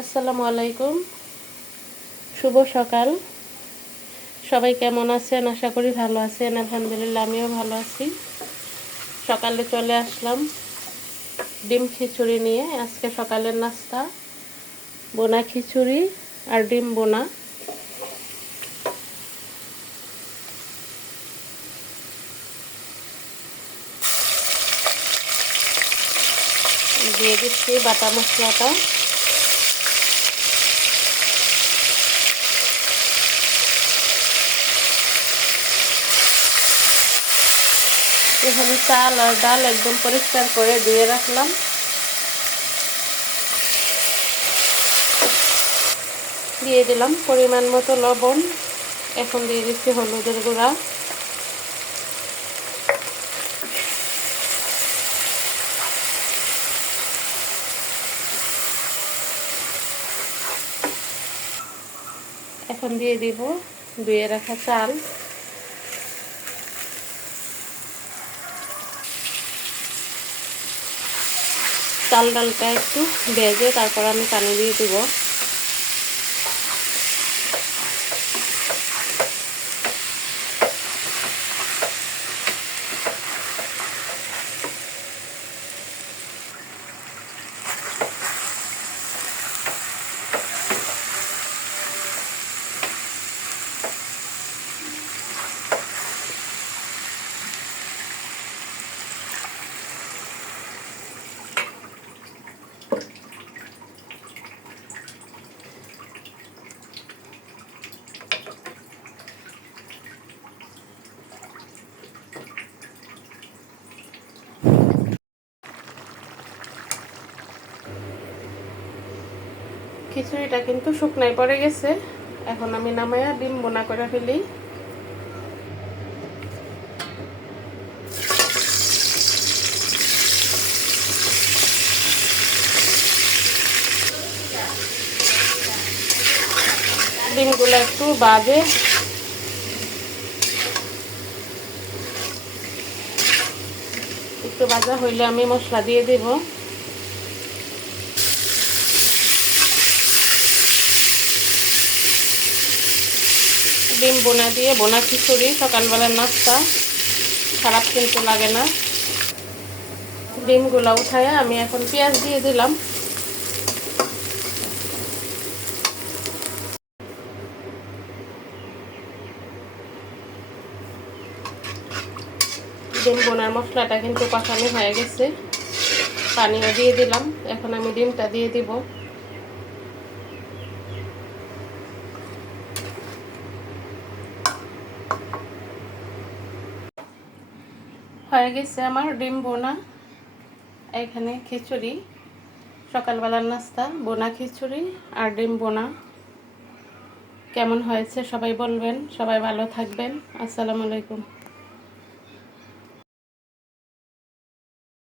আসসালামু আলাইকুম, শুভ সকাল। সবাই কেমন আছেন? আশা করি ভালো আছেন। আলহামদুলিল্লাহ, আমিও ভালো আছি। সকালে চলে আসলাম ডিম খিচুড়ি নিয়ে। আজকে সকালের নাস্তা বোনা খিচুড়ি আর ডিম বোনা। দিয়ে দিচ্ছি বাটা মশলাটা। এখানে চাল আর ডাল একদম পরিষ্কার করে ধুয়ে রাখলাম। দিয়ে দিলাম পরিমাণ মতো লবণ। এখন দিয়ে দিচ্ছি হলুদের গুঁড়া, এখন দিয়ে দিব ধুয়ে রাখা চাল। চাল ডালটা একটু ভেজে তারপর আমি পানি দিয়ে দিব। খিচুড়িটা কিন্তু শুকনায় পড়ে গেছে। এখন আমি নামায়া ডিম বোনা করে ফেলি। ডিমগুলো একটু বাজে একটু ভাজা হইলে আমি মশলা দিয়ে দেব। ডিম বোনা দিয়ে বোনা খিচুড়ি সকালবেলার নাস্তা, খারাপ কিন্তু লাগে না। ডিমগুলো উঠায় আমি এখন পেঁয়াজ দিয়ে দিলাম। ডিম বোনার মশলাটা কিন্তু কষানো হয়ে গেছে, পানিও দিয়ে দিলাম। এখন আমি ডিমটা দিয়ে দিব। হয়ে গেছে আমার ডিম বোনা। এখানে খিচুড়ি, সকালবেলার নাস্তা বোনা খিচুড়ি আর ডিম বোনা। কেমন হয়েছে সবাই বলবেন। সবাই ভালো থাকবেন। আসসালামু আলাইকুম।